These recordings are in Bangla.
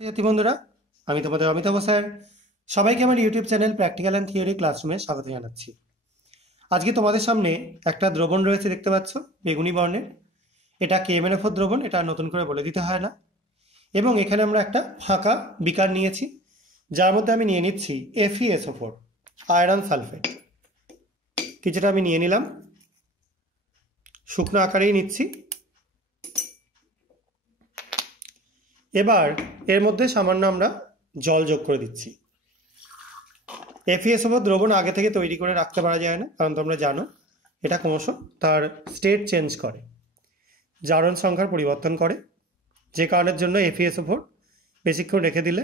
সাথী বন্ধুরা, আমি তোমাদের অমিতাভ স্যার। সবাইকে আমার YouTube channel practical and theory ক্লাসরুমে স্বাগত জানাচ্ছি। আজকে তোমাদের সামনে একটা দ্রবণ রয়েছে, দেখতে পাচ্ছ, বেগুনি বর্ণের। এটা KMnO4 দ্রবণ, এটা নতুন করে বলে দিতে হয় না। এবং এখানে আমরা একটা ফাঁকা বিকার নিয়েছি, যার মধ্যে আমি নিয়ে নিচ্ছি FeSO4 আয়রন সালফেট। কিছুটা আমি নিয়ে নিলাম, শুকনো আকারেই নিচ্ছি। এবার এর মধ্যে সামান্য আমরা জল যোগ করে দিচ্ছি। FeSO4 দ্রবণ আগে থেকে তৈরি করে রাখতে পারা যায় না, কারণ তোমরা জানো এটা ক্রমশ তার স্টেট চেঞ্জ করে, জারণ সংখ্যার পরিবর্তন করে, যে কারণের জন্য FeSO4 বেশিক্ষণ রেখে দিলে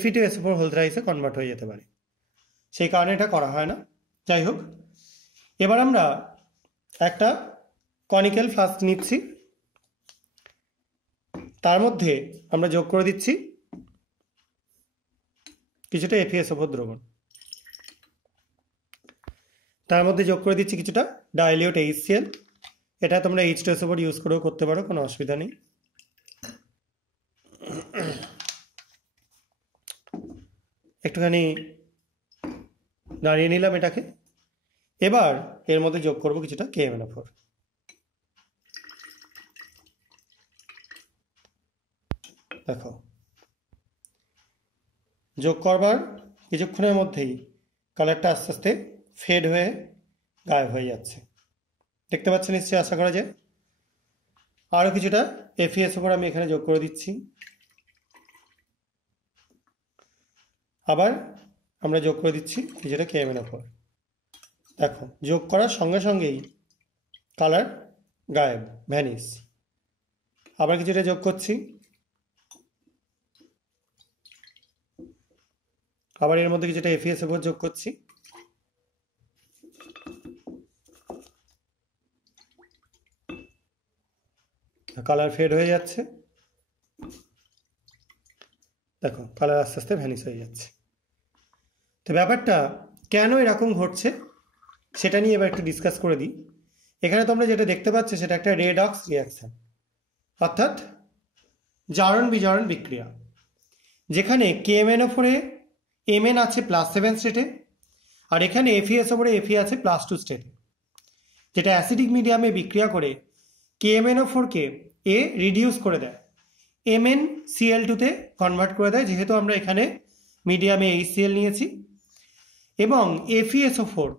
Fe2SO4 হোল থ্রাইসে কনভার্ট হয়ে যেতে পারে। সেই কারণে এটা করা হয় না। যাই হোক, এবার আমরা একটা কনিক্যাল ফ্লাস্ক নিচ্ছি, তার মধ্যে আমরা যোগ করে দিচ্ছি কিছুটা FeSO4 দ্রবণ। তার মধ্যে যোগ করে দিচ্ছি কিছুটা ডাইলিউট HCl। এটা তোমরা H2SO4 ইউজ করেও করতে পারো, কোনো অসুবিধা নেই। একটুখানি নাড়িয়ে নিলাম এটাকে। এবার এর মধ্যে যোগ করব কিছুটা KMnO4। দেখো, যোগ করবার কিছুক্ষণের মধ্যেই কালারটা আস্তে আস্তে ফেড হয়ে গায়েব হয়ে যাচ্ছে, দেখতে পাচ্ছেন নিশ্চয়ই, আশা করা যায়। আরও কিছুটা FeSO4 আমি এখানে যোগ করে দিচ্ছি। আবার আমরা যোগ করে দিচ্ছি কিছুটা KMnO4। দেখো, যোগ করার সঙ্গে সঙ্গেই কালার গায়েব, ভ্যানিশ। আবার কিছুটা যোগ করছি, আবার এর মধ্যে কিছুটা FeSO4 যোগ করছি। কালার ফেড হয়ে যাচ্ছে, দেখো কালার আস্তে আস্তে ভ্যানিশ হয়ে যাচ্ছে। তো ব্যাপারটা কেন এরকম ঘটছে সেটা নিয়ে এবার একটু ডিসকাস করে দিই। এখানে তোমরা যেটা দেখতে পাচ্ছ সেটা একটা রেডক্স রিয়াকশন, অর্থাৎ জারণ বিজারণ বিক্রিয়া, যেখানে KMnO4 এ Mn আছে +7 স্টেটে, আর এখানে FeSO4 এ Fe আছে +2 স্টেটে, যেটা অ্যাসিডিক মিডিয়ামে বিক্রিয়া করে KMnO4 কে এ রিডিউস করে দেয়, MnCl2 তে কনভার্ট করে দেয়, যেহেতু আমরা এখানে মিডিয়ামে HCl নিয়েছি। এবং FeSO4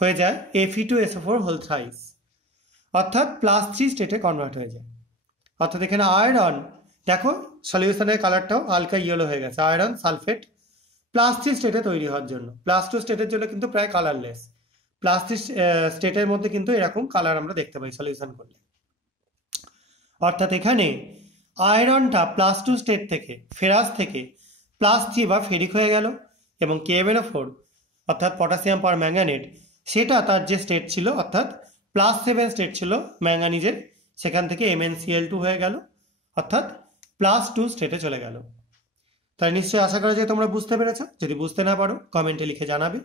হয়ে যায় Fe2SO4 হোল থ্রাইস, অর্থাৎ +3 স্টেটে কনভার্ট হয়ে যায়। অর্থাৎ এখানে আয়রন, দেখো সলিউশনের কালারটাও হালকা ইয়েলো হয়ে গেছে, আয়রন সালফেট +3 স্টেটে তৈরি হওয়ার জন্য। +2 স্টেটের জন্য কিন্তু প্রায় কালারলেস, +3 স্টেটের মধ্যে কিন্তু এরকম কালার আমরা দেখতে পাই সলিউশন করলে। অর্থাৎ এখানে আয়রনটা +2 স্টেট থেকে, ফেরাস থেকে +3 বা ফেরিক হয়ে গেল, এবং KMnO4 অর্থাৎ পটাশিয়াম পার ম্যাঙ্গানেট, সেটা তার যে স্টেট ছিল অর্থাৎ +7 স্টেট ছিল ম্যাঙ্গানিজের, সেখান থেকে MnCl2 হয়ে গেল, অর্থাৎ +2 স্টেটে চলে গেল। তাই নিশ্চয়ই আশা করা যায় তোমরা বুঝতে পেরেছো। যদি বুঝতে না পারো কমেন্টে লিখে জানাবে।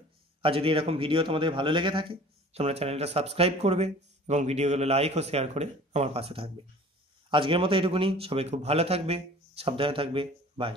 আর যদি এরকম ভিডিও তোমাদের ভালো লেগে থাকে, তোমরা চ্যানেলটা সাবস্ক্রাইব করবে এবং ভিডিওগুলো লাইক ও শেয়ার করে আমার পাশে থাকবে। আজকের মতো এটুকুনি। সবাই খুব ভালো থাকবে, সাবধানে থাকবে। বাই।